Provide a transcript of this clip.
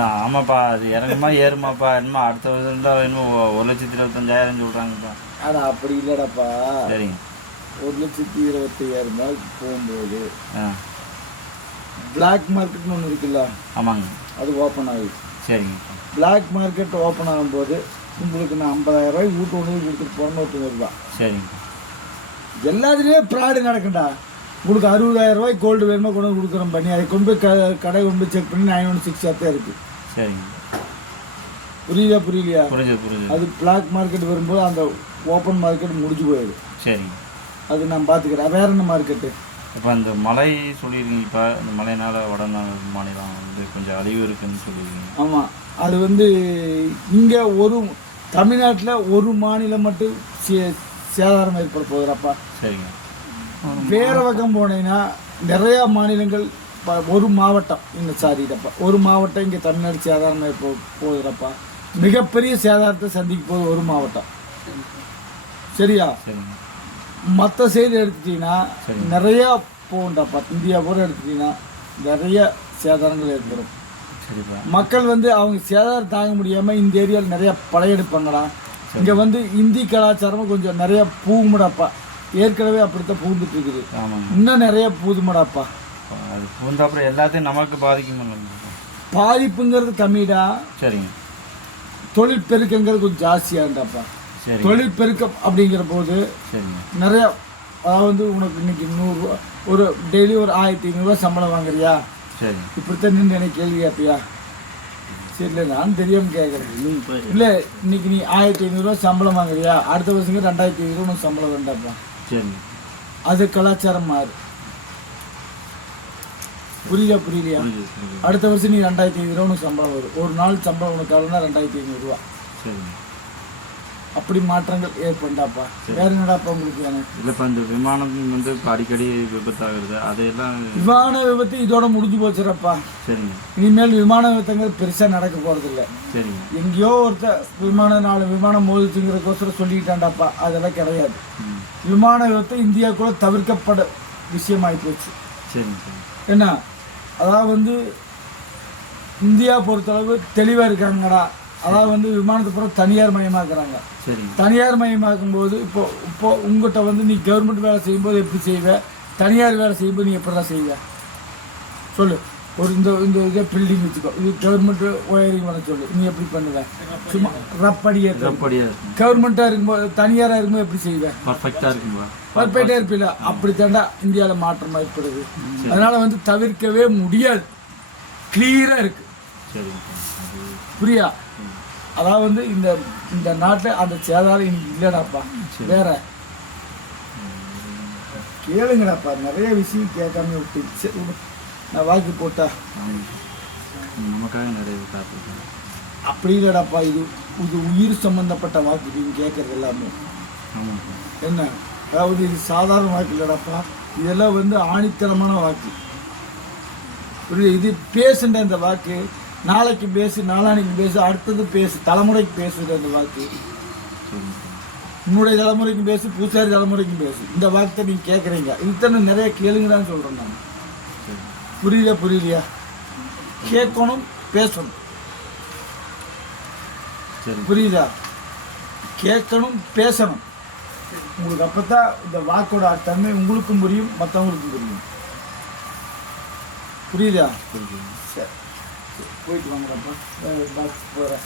ஆமாப்பா அது இறங்குமா ஏறுமாப்பா என்னமோ அடுத்த வருஷம் ஒ- ஒரு லட்சத்தி இருபத்தஞ்சாயிரம் சொல்கிறாங்கப்பா ஆனா அப்படி இல்லைடாப்பா. சரிங்க. ஒரு லட்சத்தி இருபத்தையாயிரம் ரூபாய்க்கு போகும்போது பிளாக் மார்க்கெட்னு ஒன்று இருக்குல்ல ஆமாங்க. அது ஓப்பன் ஆகுது. சரிங்கப்பா பிளாக் மார்க்கெட் ஓப்பன் ஆகும்போது உங்களுக்கு நான் ஐம்பதாயிரம் ரூபாய் வீட்டு ஒன்று கொடுத்துட்டு போகிறேன்னு ஒருத்தர் வருவான். சரிங்கப்பா எல்லாத்துலேயுமே ப்ராடு நடக்கும்டா. உங்களுக்கு அறுபதாயிரம் ரூபாய் கோல்டு வேணுமா கொண்டு வந்து கொடுக்குறோம் பண்ணி அதை கொண்டு போய் க கடை கொண்டு போய் செக் பண்ணி. நைன் ஒன் சிக்ஸ் தான் இருக்குது சரிங்க. புரியுதா புரியலையா? புரிஞ்சுது புரிஞ்சுது அது பிளாக் மார்க்கெட் வரும்போது அந்த ஓப்பன் மார்க்கெட் முடிஞ்சு போயிடுது சரிங்க. அது நான் பார்த்துக்கிறேன் வேற என்ன மார்க்கெட்டு இப்போ இந்த மழை சொல்லியிருக்கீங்க இப்போ. இந்த மழைனால வட மாநிலம் வந்து கொஞ்சம் அழிவு இருக்குன்னு சொல்லியிருக்கீங்க. ஆமாம் அது வந்து இங்கே ஒரு தமிழ்நாட்டில் ஒரு மாநிலம் மட்டும் சே சேதாரம் ஏற்பட போகுதுறப்பா சரிங்க. வேற பக்கம் போனீங்கன்னா நிறையா மாநிலங்கள் ப- ஒரு மாவட்டம் இந்த சாரிடப்பா ஒரு மாவட்டம் இங்கே தமிழ்நாடு சேதாரம் ஏற்ப போகுதுறப்பா மிகப்பெரிய சேதாரத்தை சந்திக்க போகுது ஒரு மாவட்டம். சரியா? மற்ற சைடு எடுத்துட்டீங்கன்னா. நிறையா போகும்டாப்பா. இந்தியா பூரா எடுத்துட்டீங்கன்னா நிறைய சேதாரங்கள் ஏற்படும். மக்கள் வந்து அவங்க சேதாரம் தாங்க முடியாமல் இந்த ஏரியாவில் நிறைய படையெடுப்பாங்கடா. இங்கே வந்து இந்தி கலாச்சாரமும் கொஞ்சம் நிறைய பூமுடாப்பா ஏற்கனவே அப்படித்தான் பூந்துட்டு இருக்குது. ஆமாங்க. இன்னும் நிறைய பூதுமடாப்பா அது பூந்த அப்புறம் எல்லாத்தையும் நமக்கு பாதிக்குமா பாதிப்புங்கிறது கம்மிடா. சரிங்க. தொழில் பெருக்கங்கிறது கொஞ்சம் ஜாஸ்தியாக இருந்தாப்பா சரி தொழில் பெருக்கம் அப்படிங்கிற போது சரிங்க. நிறைய அதாவது வந்து உனக்கு இன்னைக்கு நூறுரூவா ஒரு டெய்லி ஒரு ஆயிரத்தி ஐநூறுரூவா சம்பளம் வாங்குறியா? சரிங்க இப்படித்தான் நின்று எனக்கு கேள்வி கேட்பியா சரி இல்லை நான் தெரியாமல் கேட்குறேன் இல்லை இன்னைக்கு நீ ஆயிரத்தி ஐநூறுரூவா சம்பளம் வாங்குறியா? அடுத்த வருஷங்க ரெண்டாயிரத்தி ஐநூறுரூவா உனக்கு சம்பளம் வேண்டாப்பா. அது கலாச்சாரம் மாறு. புரியல புரியலையா? அடுத்த வருஷம் நீ ரெண்டாயிரத்தி ஐநூறுரூவா உனக்கு சம்பளம் வரும். ஒரு நாள் சம்பளம் உனக்கு ஆகுனா ரெண்டாயிரத்தி ஐநூறுரூவா அப்படி மாற்றங்கள் ஏற்பண்டாப்பா வேற என்னடாப்பா உங்களுக்கு வேணும் இல்லை இப்போ இந்த விமானம் வந்து அடிக்கடி விபத்தாகிறது. அதையெல்லாம் விமான விபத்து இதோட முடிஞ்சு போச்சுறப்பா சரிங்க இனிமேல் விமான விபத்துங்கிறது பெருசாக நடக்க போகிறதில்ல சரிங்க எங்கேயோ ஒருத்தர் விமானம் நாலு விமானம் மோதிச்சுங்கிறதுக்கோசரம் சொல்லிக்கிட்டாண்டாப்பா அதெல்லாம் கிடையாது. விமான விபத்து இந்தியாவுக்குள்ள தவிர்க்கப்பட விஷயமாகி போச்சு. சரிங்க என்ன அதாவது வந்து இந்தியா பொறுத்தளவு தெளிவாக இருக்காங்கடா. அதாவது வந்து விமானத்தை பூரா தனியார் மயமாக்குறாங்க. சரிங்க தனியார் மயமாக்கும் போது இப்போ இப்போ உங்ககிட்ட வந்து நீ கவர்மெண்ட் வேலை செய்யும்போது எப்படி செய்வ? தனியார் வேலை செய்யும்போது நீ எப்படிடா செய்வ? சொல்லு. ஒரு இந்த இந்த இதை பில்டிங் வச்சுக்கோ. இது கவர்மெண்ட் ஒயரிங் பண்ண சொல்லு. நீ எப்படி பண்ணுவ? சும்மா ரப்படியே இருக்கும் கவர்மெண்ட்டாக இருக்கும்போது தனியாராக இருக்கும்போது எப்படி செய்வேன் பர்ஃபெக்டாக இருக்குங்களா பர்ஃபெக்டாக இருப்பில்ல. அப்படித்தாண்டா இந்தியாவில் மாற்றம் ஏற்படுது. அதனால வந்து தவிர்க்கவே முடியாது. கிளியராக இருக்கு. சரிங்க. அது புரியா? அதாவது வந்து இந்த இந்த நாட்டில் அந்த சேதாரம் இன்னைக்கு இல்லைடாப்பா. வேற. கேளுங்கடாப்பா. நிறைய விஷயம் கேட்காம விட்டு சரி, விடு. நான் வாக்கு போட்டா. நமக்காக நிறைய காத்திருக்காங்க அப்படி இல்லைடாப்பா இது இது உயிர் சம்பந்தப்பட்ட வாக்கு நீங்க கேட்கறது எல்லாமே. என்ன? அதாவது இது சாதாரண வாக்கு இல்லைடாப்பா இதெல்லாம் வந்து ஆணித்தனமான வாக்கு. புரியுது? இது பேசுன்ற இந்த வாக்கு நாளைக்கு பேசு நாளானைக்கு பேசு அடுத்தது பேசு தலைமுறைக்கு பேசுகிற இந்த வாக்கு. உன்னுடைய தலைமுறைக்கும் பேசு பூசாரி தலைமுறைக்கும் பேசு. இந்த வார்த்தை நீங்கள் கேட்குறீங்க. இத்தனை நிறைய கேளுங்கடான்னு சொல்கிறேன் நான். புரியல புரியலையா? கேட்கணும் பேசணும். புரியுதா? கேட்கணும் பேசணும். உங்களுக்கு அப்போ தான் இந்த வாக்கோட தன்மை உங்களுக்கும் புரியும் மற்றவங்களுக்கும் புரியும். புரியுதா? சரி. போயிட்டு வாங்கடாப்பா பாக்ஸ் போகிறேன்